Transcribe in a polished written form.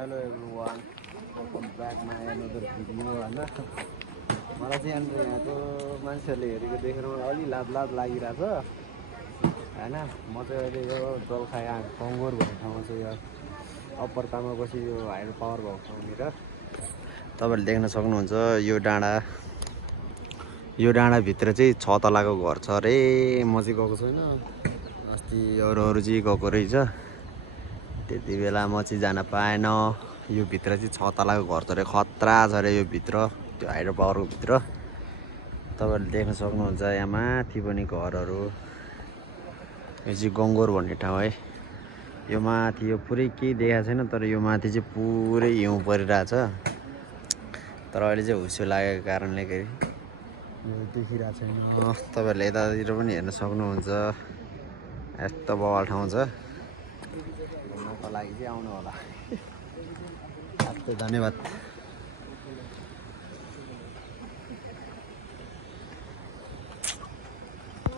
Hello everyone, welcome back my another video होइन। मलाई चाहिँ यहाँको मान्छेहरूले हेरेको देखेर मलाई अलि लाज लागिरहेछ होइन। म चाहिँ अहिले यो जलखाई गङ्गोर भन्ने ठाउँमा चाहिँ यो अप्पर तामाकोसी यो हाइड्रो पावर भएको ठाउँनिर तपाईँहरूले देख्न सक्नुहुन्छ। यो डाँडाभित्र चाहिँ 6 तलाको घर छ अरे। म चाहिँ गएको छैन, अस्ति अरू चाहिँ गएको रहेछ। त्यति बेला म चाहिँ जान पाएन। यो भित्र चाहिँ 6 तलाको घर छ अरे, खतरा छ अरे यो भित्र, त्यो हाइड्रो पावरको भित्र। तपाईँहरूले देख्न सक्नुहुन्छ यहाँ माथि पनि घरहरू। यो चाहिँ गङ्गोर भन्ने ठाउँ है। यो माथि यो पुरै केही देखाएको छैन, तर यो माथि चाहिँ पुरै हिउँ परिरहेछ। तर अहिले चाहिँ हुस्सो लागेको कारणले यो देखिरहेको छैन। तपाईँहरूले यतातिर पनि हेर्न सक्नुहुन्छ, यस्तो बवाल ठाउँ छ। घुम्नको लागि चाहिँ आउनु होला। धन्यवाद।